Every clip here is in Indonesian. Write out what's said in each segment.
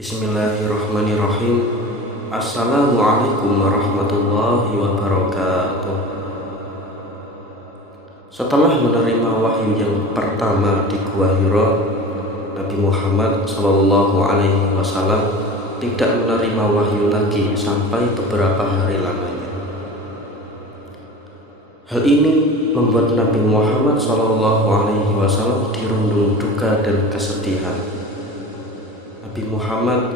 Bismillahirrahmanirrahim. Assalamualaikum warahmatullahi wabarakatuh. Setelah menerima wahyu yang pertama di Gua Hira, Nabi Muhammad SAW tidak menerima wahyu lagi sampai beberapa hari lamanya. Hal ini membuat Nabi Muhammad SAW dirundung duka dan kesedihan. Nabi Muhammad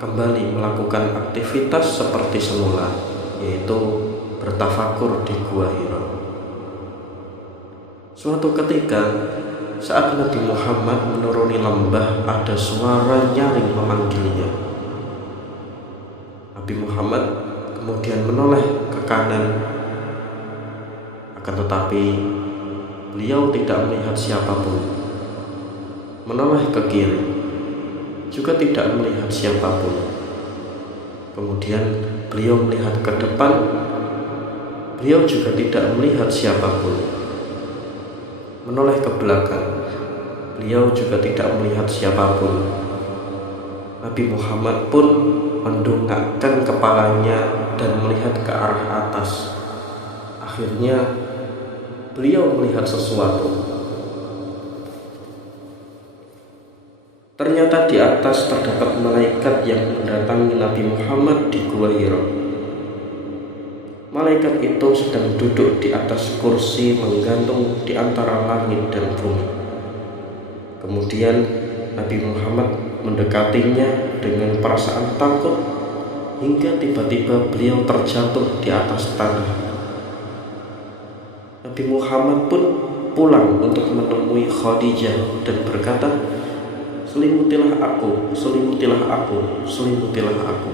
kembali melakukan aktivitas seperti semula, yaitu bertafakur di Gua Hira. Suatu ketika, saat Nabi Muhammad menuruni lembah, ada suara nyaring memanggilnya. Nabi Muhammad kemudian menoleh ke kanan, akan tetapi beliau tidak melihat siapapun. Menoleh ke kiri, juga tidak melihat siapapun. Kemudian beliau melihat ke depan, beliau juga tidak melihat siapapun. Menoleh ke belakang, beliau juga tidak melihat siapapun. Nabi Muhammad pun mendongakkan kepalanya dan melihat ke arah atas. Akhirnya beliau melihat sesuatu. Ternyata di atas terdapat malaikat yang mendatangi Nabi Muhammad di Gua Hira. Malaikat itu sedang duduk di atas kursi menggantung di antara langit dan bumi. Kemudian Nabi Muhammad mendekatinya dengan perasaan takut hingga tiba-tiba beliau terjatuh di atas tanah. Nabi Muhammad pun pulang untuk menemui Khadijah dan berkata, "Selimutilah aku, selimutilah aku, selimutilah aku."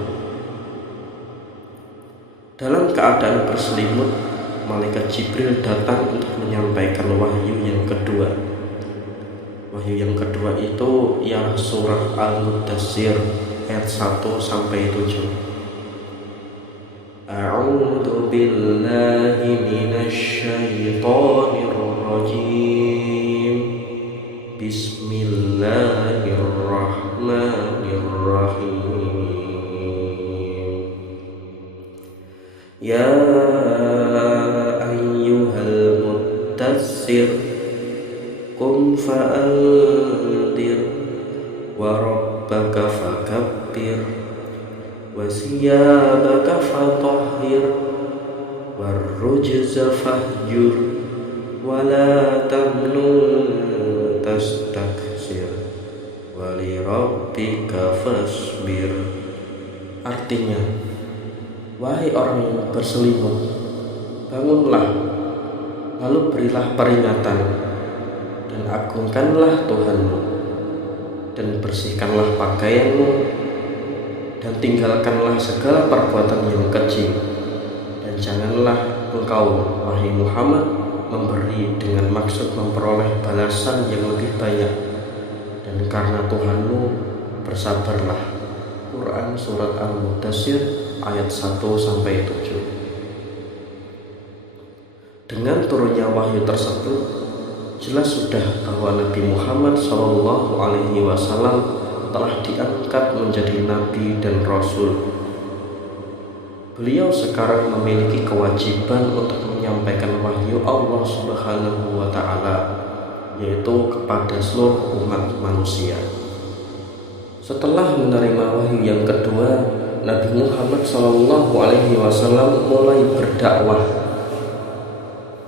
Dalam keadaan berselimut, malaikat Jibril datang untuk menyampaikan wahyu yang kedua. Wahyu yang kedua itu ialah surah Al-Mudaththir ayat 1-7. A'udzu billahi minasy syaithanir rajim. Bismillahirrahmanirrahim. Ya ayyuhal mudaththir qum fa'andir wa rabbaka fakabbir wa siyabaka fatahhir warrujza fahjur wa la tamnun tastakthir wa li rabbika fasbir. Artinya, wahai orang yang berselimut, bangunlah, lalu berilah peringatan, dan agungkanlah Tuhanmu, dan bersihkanlah pakaianmu, dan tinggalkanlah segala perbuatan yang keji, dan janganlah engkau, wahai Muhammad, memberi dengan maksud memperoleh balasan yang lebih banyak, dan karena Tuhanmu bersabarlah. Quran Surat Al-Mudaththir ayat 1-7. Dengan turunnya wahyu tersebut, jelas sudah bahwa Nabi Muhammad SAW telah diangkat menjadi nabi dan rasul. Beliau sekarang memiliki kewajiban untuk menyampaikan wahyu Allah Subhanahu wa Ta'ala, yaitu kepada seluruh umat manusia. Setelah menerima wahyu yang kedua, Nabi Muhammad SAW mulai berdakwah.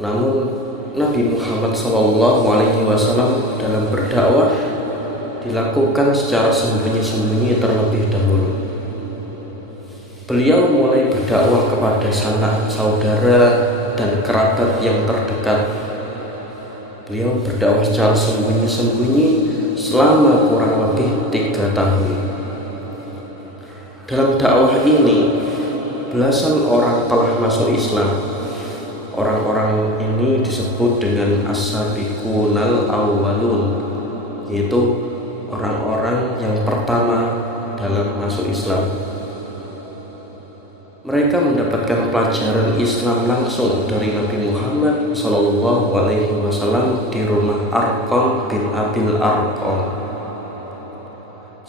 Namun Nabi Muhammad SAW dalam berdakwah dilakukan secara sembunyi-sembunyi terlebih dahulu. Beliau mulai berdakwah kepada sanak saudara dan kerabat yang terdekat. Beliau berdakwah secara sembunyi-sembunyi selama kurang lebih 3 tahun. Dalam dakwah ini, belasan orang telah masuk Islam. Orang-orang ini disebut dengan as-sabiqunal awwalun, yaitu orang-orang yang pertama dalam masuk Islam. Mereka mendapatkan pelajaran Islam langsung dari Nabi Muhammad SAW di rumah Arqam bin Abil Arqam.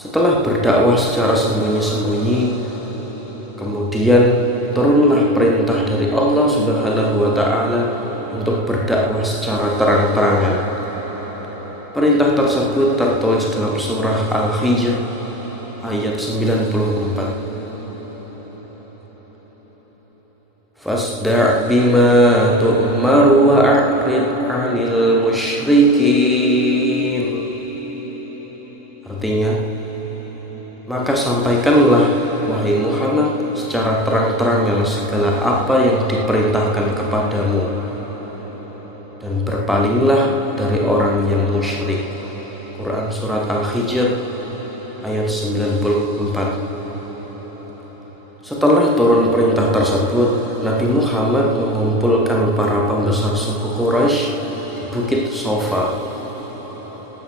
Setelah berdakwah secara sembunyi-sembunyi, kemudian turunlah perintah dari Allah Subhanahu wa Ta'ala untuk berdakwah secara terang-terangan. Perintah tersebut tertulis dalam surah Al-Hijr ayat 94. Fasda' bima tu'mar wa a'rid 'anil musyrikin. Artinya, maka sampaikanlah wahai Muhammad secara terang-terangan segala apa yang diperintahkan kepadamu, dan berpalinglah dari orang yang musyrik. Quran surat Al-Hijr ayat 94. Setelah turun perintah tersebut, Nabi Muhammad mengumpulkan para pembesar suku Quraisy di Bukit Sofa.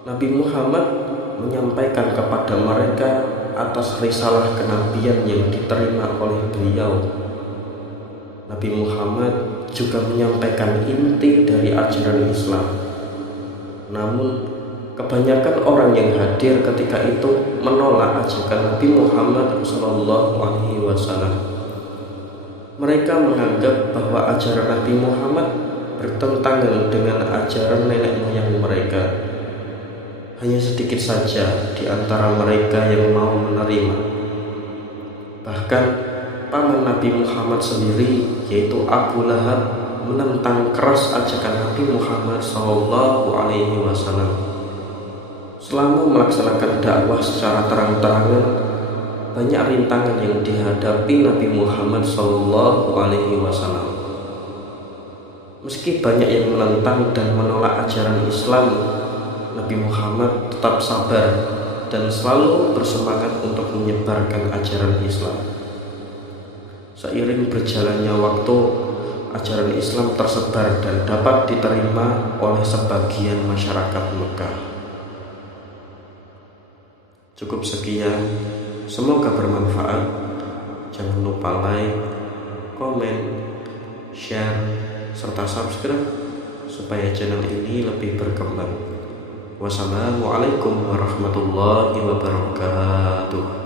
Nabi Muhammad menyampaikan kepada mereka atas risalah kenabian yang diterima oleh beliau. Nabi Muhammad juga menyampaikan inti dari ajaran Islam. Namun, kebanyakan orang yang hadir ketika itu menolak ajakan Nabi Muhammad SAW. Mereka menganggap bahwa ajaran Nabi Muhammad bertentangan dengan ajaran nenek moyang mereka. Hanya sedikit saja di antara mereka yang mau menerima. Bahkan paman Nabi Muhammad sendiri, yaitu Abu Lahab, menentang keras ajakan Nabi Muhammad SAW. Selama melaksanakan dakwah secara terang-terangan, banyak rintangan yang dihadapi Nabi Muhammad SAW. Meski banyak yang menentang dan menolak ajaran Islam, Nabi Muhammad tetap sabar dan selalu bersemangat untuk menyebarkan ajaran Islam. Seiring berjalannya waktu, ajaran Islam tersebar dan dapat diterima oleh sebagian masyarakat Mekah. Cukup sekian, semoga bermanfaat. Jangan lupa like, komen, share, serta subscribe supaya channel ini lebih berkembang. Wassalamualaikum warahmatullahi wabarakatuh.